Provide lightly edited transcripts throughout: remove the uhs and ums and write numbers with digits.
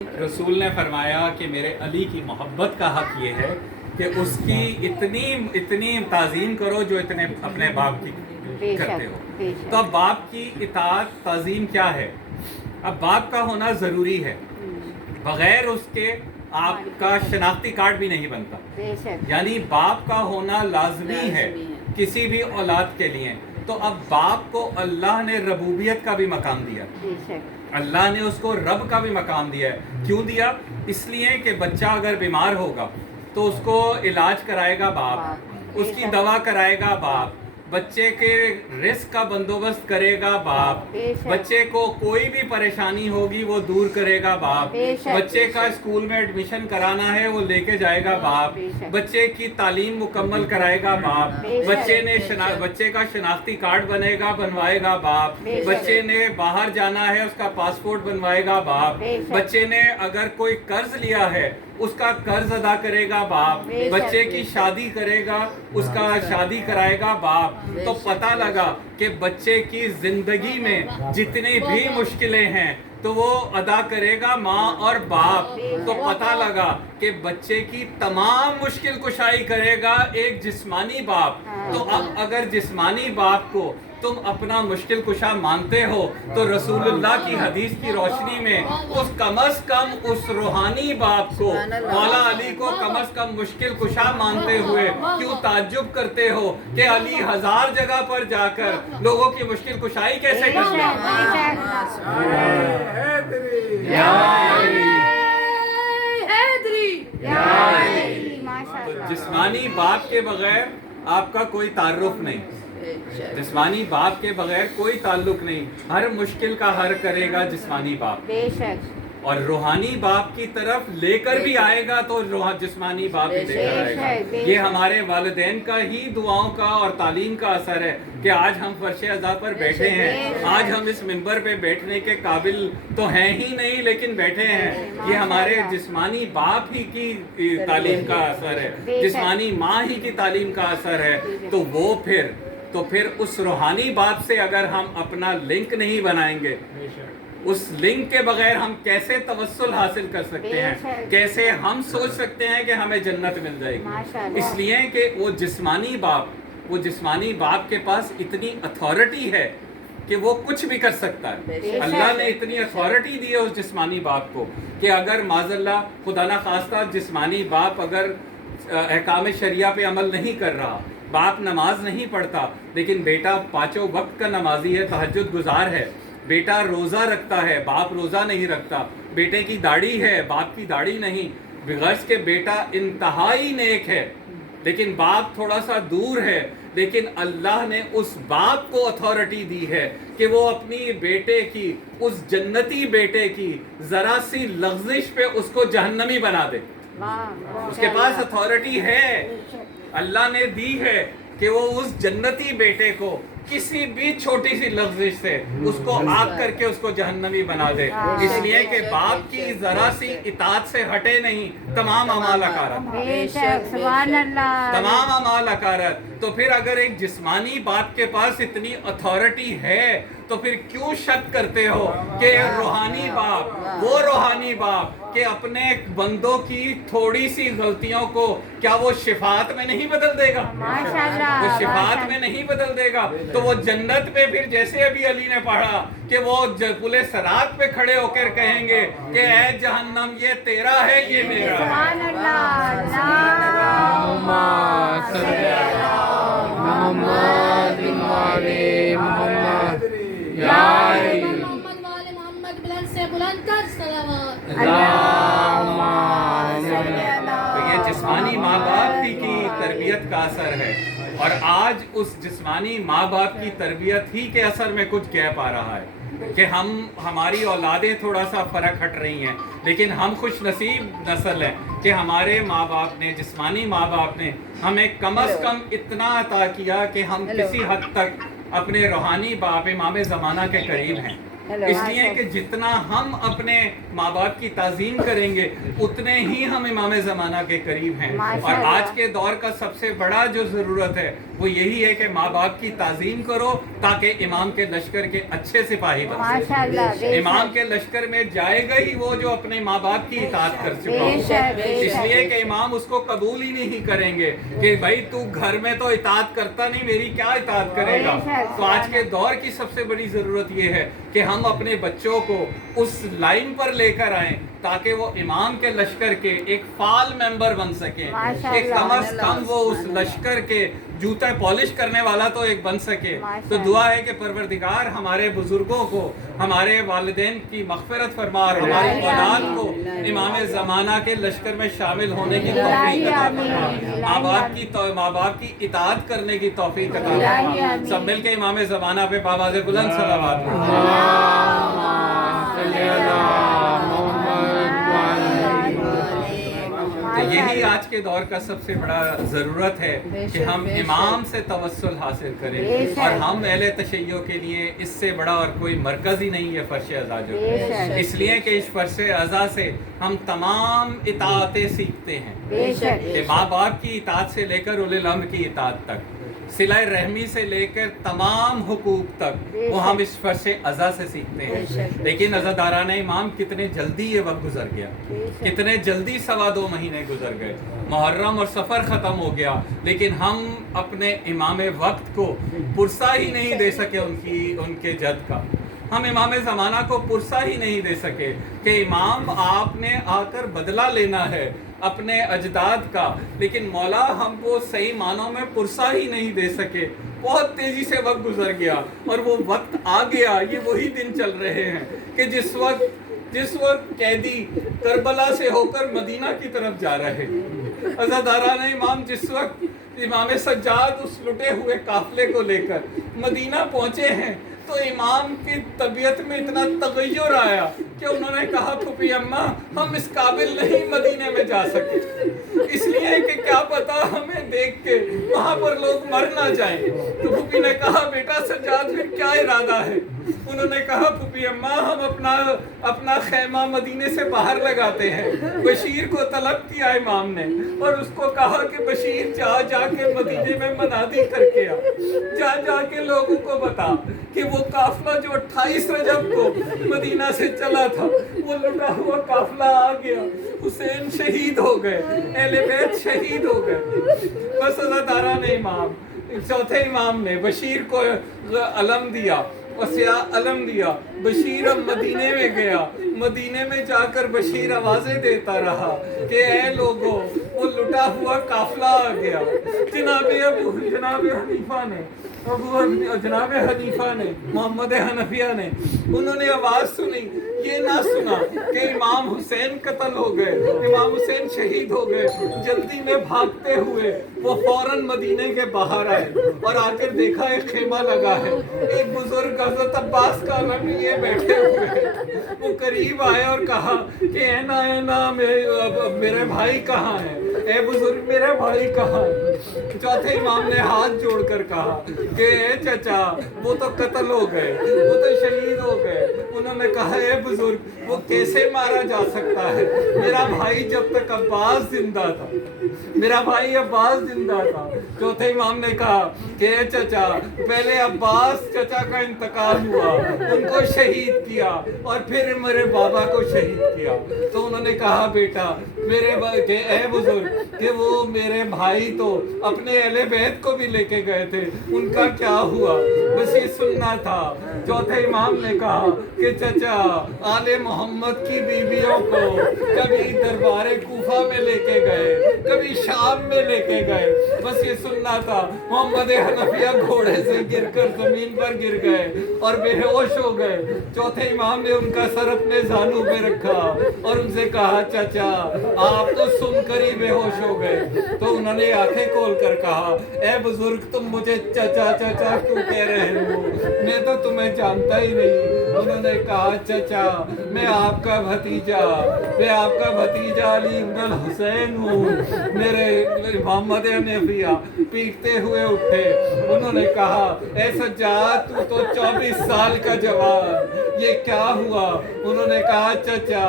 रसूल ने फरमाया कि मेरे अली की मोहब्बत का हक ये है कि उसकी इतनी ताज़ीम करो जो इतने अपने बाप की करते हो। तो अब बाप की इताअत ताज़ीम क्या है? अब बाप का होना ज़रूरी है, बग़ैर उसके आपका शनाख्ती कार्ड भी नहीं बनता। यानी बाप का होना लाजमी है किसी भी औलाद के लिए। तो अब बाप को अल्लाह ने रबूबियत का भी मकाम दिया, अल्लाह ने उसको रब का भी मकाम दिया है। क्यों दिया? इसलिए कि बच्चा अगर बीमार होगा तो उसको इलाज कराएगा बाप, उसकी दवा कराएगा बाप, बच्चे के रिस्क का बंदोबस्त करेगा बाप, बच्चे को कोई भी परेशानी होगी वो दूर करेगा बाप, बच्चे का स्कूल में एडमिशन कराना है वो लेके जाएगा बाप, बच्चे की तालीम मुकम्मल कराएगा बाप, बच्चे का शनाख्ती कार्ड बनवाएगा बाप, बच्चे ने बाहर जाना है उसका पासपोर्ट बनवाएगा बाप, बच्चे ने अगर कोई कर्ज लिया है उसका कर्ज अदा करेगा बाप, बच्चे की शादी करेगा उसका शादी कराएगा बाप। तो पता लगा कि बच्चे की जिंदगी में जितनी भी मुश्किलें हैं तो वो अदा करेगा माँ और बाप। तो पता लगा कि बच्चे की तमाम मुश्किल कुशाई करेगा एक जिस्मानी बाप। तो अब अगर जिस्मानी बाप को तुम अपना मुश्किल कुशा मानते हो तो रसूलुल्लाह की हदीस की रोशनी में उस कम से कम उस रूहानी बाप को, मौला अली को कम से कम मुश्किल कुशा मानते हुए क्यों ताज्जुब करते हो कि अली 1000 जगह पर जाकर लोगों की मुश्किल कुशाई कैसे करते हैं? तो जिस्मानी बाप के बगैर आपका कोई तारुफ नहीं, जिस्मानी बाप के बगैर कोई ताल्लुक नहीं। हर मुश्किल का हल करेगा जिस्मानी बाप, और रूहानी बाप की तरफ लेकर भी आएगा तो जिस्मानी बाप ही लेकर आएगा। ये हमारे वालिदैन का ही दुआओं का और तालीम का असर है कि आज हम फर्श अज़ा पर बैठे हैं, आज हम इस मिंबर पे बैठने के काबिल तो हैं ही नहीं लेकिन बैठे हैं। ये हमारे जिस्मानी बाप ही की तालीम का असर है, जिस्मानी माँ ही की तालीम का असर है। तो फिर उस रूहानी बाप से अगर हम अपना लिंक नहीं बनाएंगे, उस लिंक के बगैर हम कैसे तवस्सुल हासिल कर सकते हैं? कैसे हम सोच सकते हैं कि हमें जन्नत मिल जाएगी? इसलिए कि वो जिस्मानी बाप के पास इतनी अथॉरिटी है कि वो कुछ भी कर सकता है। अल्लाह ने इतनी अथॉरिटी दी है उस जिस्मानी बाप को कि अगर माज़अल्लाह खुदा ना खास्ता जिस्मानी बाप अगर अहकाम शरिया पे अमल नहीं कर रहा, बाप नमाज नहीं पढ़ता लेकिन बेटा 5 वक्त का नमाजी है, तहज्जुद गुजार है, बेटा रोज़ा रखता है, बाप रोज़ा नहीं रखता, बेटे की दाढ़ी है, बाप की दाढ़ी नहीं, बिगर्ज के बेटा इंतहाई नेक है लेकिन बाप थोड़ा सा दूर है, लेकिन अल्लाह ने उस बाप को अथॉरिटी दी है कि वो अपनी बेटे की, उस जन्नती बेटे की ज़रा सी लग़्ज़िश पे उसको जहन्नमी बना दे। उसके पास अथॉरिटी है, अल्लाह ने दी है कि वो उस जन्नती बेटे को किसी भी छोटी सी लफ्ज़िश से उसको आग करके उसको जहन्नमी बना दे। इसलिए कि बाप की जरा सी इताअत से हटे नहीं तमाम अमाल अकारत, तमाम अमाल अकारत। तो फिर अगर एक जिस्मानी बाप के पास इतनी अथॉरिटी है तो फिर क्यों शक करते हो कि रूहानी बाप, वो रूहानी बाप कि अपने बंदों की थोड़ी सी गलतियों को क्या वो शिफात में नहीं बदल देगा? वो शिफात में नहीं बदल देगा तो वो जन्नत पे फिर जैसे अभी अली ने पढ़ा कि वो पुले सरात पे खड़े होकर कहेंगे कि ऐ जहन्नम ये तेरा है ये मेरा तो ये जिस्मानी माँ बाप की तरबियत का असर है। और आज उस जिस्मानी माँ बाप की तरबियत ही के असर में कुछ गैप आ रहा है कि हमारी औलादें थोड़ा सा फ़र्क हट रही हैं, लेकिन हम खुश नसीब नस्ल हैं कि हमारे माँ बाप ने, जिस्मानी माँ बाप ने हमें कम से कम इतना अता किया कि हम किसी हद तक अपने रूहानी बाप इमाम ज़माना के करीब हैं। इसलिए कि जितना हम अपने माँ बाप की ताज़ीम करेंगे उतने ही हम इमाम ज़माना के करीब हैं। और आज के दौर का सबसे बड़ा जो ज़रूरत है वो यही है कि माँ बाप की ताज़ीम करो ताकि इमाम के लश्कर के अच्छे सिपाही बन सकें। इमाम के लश्कर में जाएगा ही वो जो अपने माँ बाप की इताअत कर चुका हो, इसलिए कि इमाम उसको कबूल ही नहीं करेंगे कि भाई तू घर में तो इताअत करता नहीं, मेरी क्या इताअत करेगा। तो आज के दौर की सबसे बड़ी ज़रूरत ये है कि हम अपने बच्चों को उस लाइन पर लेकर आएं ताकि वो इमाम के लश्कर के एक फाल मेंबर बन सके, एक कम अज कम वो उस लश्कर के जूता पॉलिश करने वाला तो एक बन सके। तो दुआ है कि परवरदिगार हमारे बुजुर्गों को, हमारे वालिदैन की मग़फ़िरत फरमा और हमारी औलाद को इमाम ज़माना के लश्कर में शामिल होने की तौफ़ीक़ अता फरमा, माँ बाप की इताअत करने की तौफ़ीक़ अता फरमा। सब मिल के इमाम ज़माना पे बावाज़े बुलंद सलावत। तो यही आज के दौर का सबसे बड़ा ज़रूरत है कि हम इमाम से तवस्सुल हासिल करें। और हम अहले तशय्यो के लिए इससे बड़ा और कोई मरकज़ ही नहीं है फ़र्श अज़ा जो है, इसलिए कि इस फ़र्श अज़ा से हम तमाम इताअतें सीखते हैं कि माँ बाप की इताअत से लेकर उलिल अम्र की इताअत तक, सिला रहमी से लेकर तमाम हुकूक तक वो हम इस फ़र्श अज़ा से सीखते हैं। लेकिन अज़ादारान इमाम कितने जल्दी ये वक्त गुजर गया, कितने जल्दी 2.25 महीने गुजर गए, मुहर्रम और सफ़र ख़त्म हो गया, लेकिन हम अपने इमाम वक्त को पुरसा ही नहीं दे सके उनके जद का। हम इमाम ज़माना को पुरसा ही नहीं दे सके कि इमाम आपने आकर बदला लेना है अपने अजदाद का, लेकिन मौला हमको सही मानों में पुरसा ही नहीं दे सके। बहुत तेज़ी से वक्त गुजर गया और वो वक्त आ गया। ये वही दिन चल रहे हैं कि जिस वक्त कैदी करबला से होकर मदीना की तरफ जा रहे, अज़ादारान इमाम जिस वक्त इमाम सज्जाद उस लुटे हुए काफिले को लेकर मदीना पहुँचे हैं, तो इमाम की तबीयत में इतना तगय्युर आया कि उन्होंने कहा फूफी अम्मा हम इस काबिल नहीं मदीने में जा सके, इसलिए कि क्या पता हमें देख के वहाँ पर लोग मर ना जाएं। तो फूफी ने कहा बेटा सज्जाद फिर क्या इरादा है? उन्होंने कहा फूफी अम्मा हम अपना खैमा मदीने से बाहर लगाते हैं। बशीर को तलब किया इमाम ने और उसको कहा कि बशीर जाके मदीने में मनादी करके आ, जाके लोगों को बता कि वो काफिला जो 28 रजब को मदीना से चला था वो लुटा हुआ काफिला आ गया, हुसैन शहीद हो गए, अहले बैत शहीद हो गए। बस अज़ादारान इमाम चौथे इमाम ने बशीर को अलम दिया, अलम दिया। बशीर अब मदीने में गया, मदीने में जाकर बशीर आवाज़ें देता रहा कि ऐ लोगों वो लुटा हुआ काफिला आ गया। जनाब हनीफा ने मोहम्मद हनफिया ने उन्होंने आवाज़ सुनी, ये ना सुना कि इमाम हुसैन कत्ल हो गए, इमाम हुसैन शहीद हो गए। जल्दी में भागते हुए वो फौरन मदीने के बाहर आए और आकर देखा एक खेमा लगा है, एक बुजुर्ग हज़रत अब्बास का नबी बैठे हुए। वो करीब आए और कहा कि ऐना मेरे भाई कहाँ है, ए बुजुर्ग मेरे भाई कहाँ है? चौथे इमाम ने हाथ जोड़कर कहा कि ए चचा वो तो कत्ल हो गए, वो तो शहीद हो गए। उन्होंने कहा ए बुजुर्ग वो कैसे मारा जा सकता है? मेरा भाई जब तक अब्बास जिंदा था, मेरा भाई अब्बास जिंदा था। चौथे इमाम ने कहा कि ए चचा पहले अब्बास चचा का इंतकाल हुआ, उनको शहीद किया और फिर मेरे बाबा को शहीद किया। तो उन्होंने कहा बेटा मेरे ए बुजुर्ग कि वो मेरे भाई तो अपने अहले बैत को भी लेके गए थे, उनका क्या हुआ? बस ये सुनना था। चौथे इमाम ने कहा कि चचा आले मोहम्मद की बीवियों को कभी दरबारे कूफा में लेके गए, कभी शाम में लेके गए, बस ये सुनना था। मोहम्मद हनफिया घोड़े से गिरकर जमीन पर गिर गए और बेहोश हो गए। चौथे इमाम ने उनका सर अपने जानू पे रखा और उनसे कहा चाचा आप तो सुनकर ही बेहोश हो गए। तो उन्होंने आंखें खोल कर कहा ए बुजुर्ग तुम मुझे चाचा चाचा क्यों कह रहे हो, मैं तो तुम्हें जानता ही नहीं। उन्होंने कहा चाचा मैं आपका भतीजा अली इब्न हुसैन हूँ, मेरे मोहम्मद हनफिया पीटते हुए उठे। उन्होंने कहा, ऐ सज्जाद तू तो 24 साल का जवान, ये क्या हुआ? उन्होंने कहा, चचा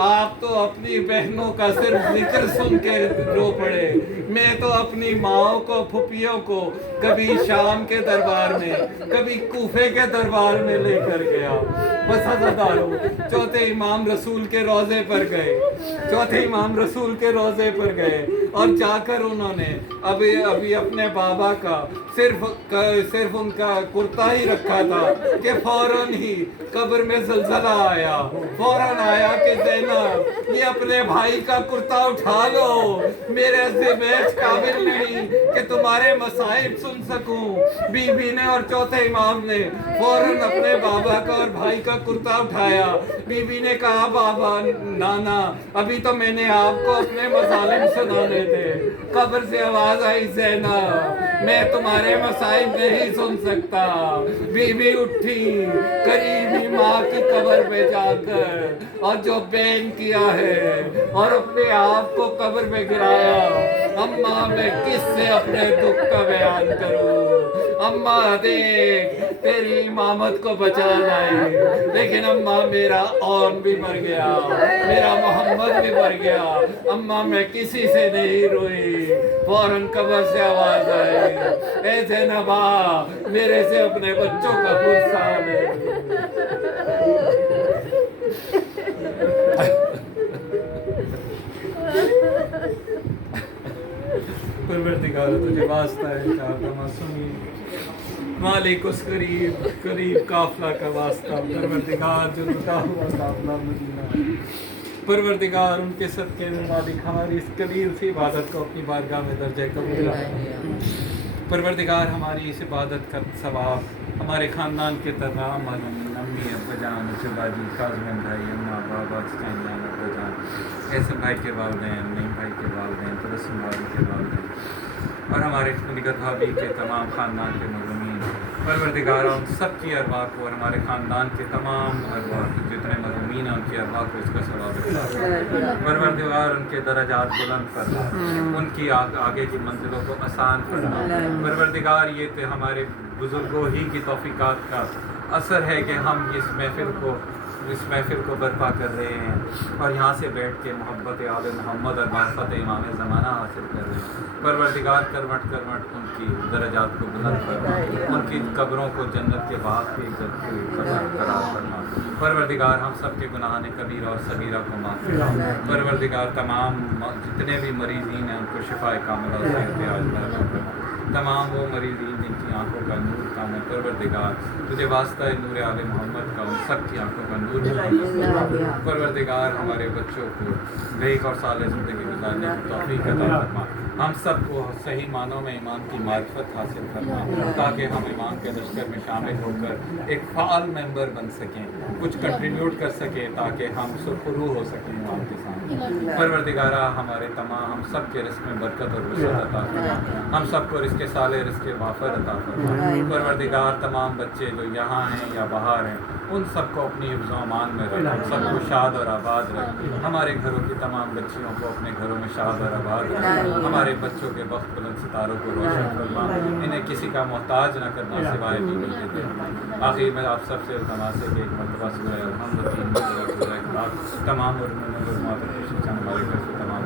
आप तो अपनी बहनों का सिर्फ जिक्र सुन के रो पड़े, मैं तो अपनी माओ को, फुफियों को कभी शाम के दरबार में, कभी कूफे के दरबार में लेकर गया। बस हज़रदारो, चौथे इमाम रसूल के रोज़े पर गए, चौथे इमाम रसूल के रोज़े पर गए और जाकर उन्होंने अभी अपने बाबा का सिर्फ उनका कुर्ता ही रखा था कि फौरन ही कब्र में ज़लज़ला आया। फौरन आया कि ज़ैनब ये अपने भाई का कुर्ता उठा लो, मेरे से मैच काबिल नहीं कि तुम्हारे मसाइब सुन सकूं। बीबी ने और चौथे इमाम ने फौरन अपने बाबा का और भाई का कुर्ता उठाया। बीबी ने कहा, बाबा नाना अभी तो मैंने आपको अपने मसालिम सुनाने थे। कब्र से आवाज आई, ज़ैनब मैं तुम्हारे मसाइब नहीं सुन सकता। बीबी उठी, करीबी माँ की कब्र पे जाकर और जो बैन किया है और अपने आप को कब्र में गिराया। अम्मा मैं किससे अपने दुख का बयान करूं? अम्मा देख तेरी इमामत को बचा लाए, लेकिन अम्मा मेरा औन भी मर गया, मेरा मोहम्मद भी मर गया। अम्मा मैं किसी से नहीं रोई। फौरन कब्र से आवाज आई, ऐ ज़ैनबा मेरे से अपने बच्चों का गुस्सा है। परवरदिगार तुझे वास्ता है चाहता मासूमी, मालिक उस करीब काफला का वास्ता। परवरदिगार जो रुका हुआ काफला मदीना, परवरदिगार उनके सदके में मालिक हमारी इस कलील सी इबादत को अपनी बारगाह में दर्जे कबूल। परवरदिगार हमारी इस इबादत का सवाब हमारे ख़ानदान के तमाम अम्मी अब्बाजान, बाजी काज़िम भाई, अम्मा बाबा चाचान अब्बाजान, ऐसे भाई के वालिदैन, नईम भाई के वालिदैन, तबस्सुम भाभी के वालिदैन और हमारे निगत भाभी के तमाम ख़ानदान के मज़लूमीन। परवरदिगार उन सब की अरवाह को और हमारे ख़ानदान के तमाम अरवाह जितने मज़लूमीन हैं उनकी अरवाह को इसका सवाब। परवरदिगार उनके दर्जात बुलंद करना, उनकी आगे की मंजिलों को आसान करना। परवरदिगार ये तो हमारे बुज़ुर्गों ही की तौफ़ीक़ात का असर है कि हम इस महफ़िल को बर्पा कर रहे हैं और यहाँ से बैठ के मोहब्बत आले मोहम्मद और मार्फत इमाम ज़माना हासिल कर रहे हैं। परवरदिगार करवट करवट उनकी दर्जात को बुलंद करना, उनकी कब्रों को जन्नत के बाग की करार करना। परवरदिगार हम सब के गुनाह कबीरा और सगीरा को माफ़ करना। परवरदिगार तमाम जितने भी मरीज़ीन हैं उनको शिफाए कामिला से आज तमाम वो मरीज़ीन जिनकी आंखों का नूर कम है, परवरदिगार तुझे वास्ता है नूर आले मोहम्मद का उन सब की आंखों का नूर है। परवरदिगार हमारे बच्चों को नेक और साले ज़िंदगी गुजारने की तौफीक अता फरमा। हम सब को सही मानों में ईमान की मार्फत हासिल करना, ताकि हम ईमान के लश्कर में शामिल होकर एक फ़ाल मेंबर बन सकें, कुछ कंट्रीब्यूट कर सकें, ताकि हम सुरखरू हो सकें ईमान के सामने। परवरदिगारा हमारे तमाम हम सब के रिस्क में बरकत और वसअत अता फरमा, हम सबको रिस्क साले रिस्क वाफर अता फरमा। परवरदिगार तमाम बच्चे जो यहाँ हैं या बाहर हैं उन सबको अपनी हिफ्ज़ व अमान में रख, सबको शाद और आबाद रख। हमारे घरों की तमाम बच्चियों को अपने घरों में शाद और आबाद रख। हमारे बच्चों के वक्त बुलंद सितारों को रोशन फरमा, इन्हें किसी का मोहताज न करना सिवाय दीन के दे। आखिर में आप सबसे इल्तिमास है कि एक मरतबा सूरह अल-हम्द, 3 मरतबा सूरह इखलास तमाम और हमारे घर से तमाम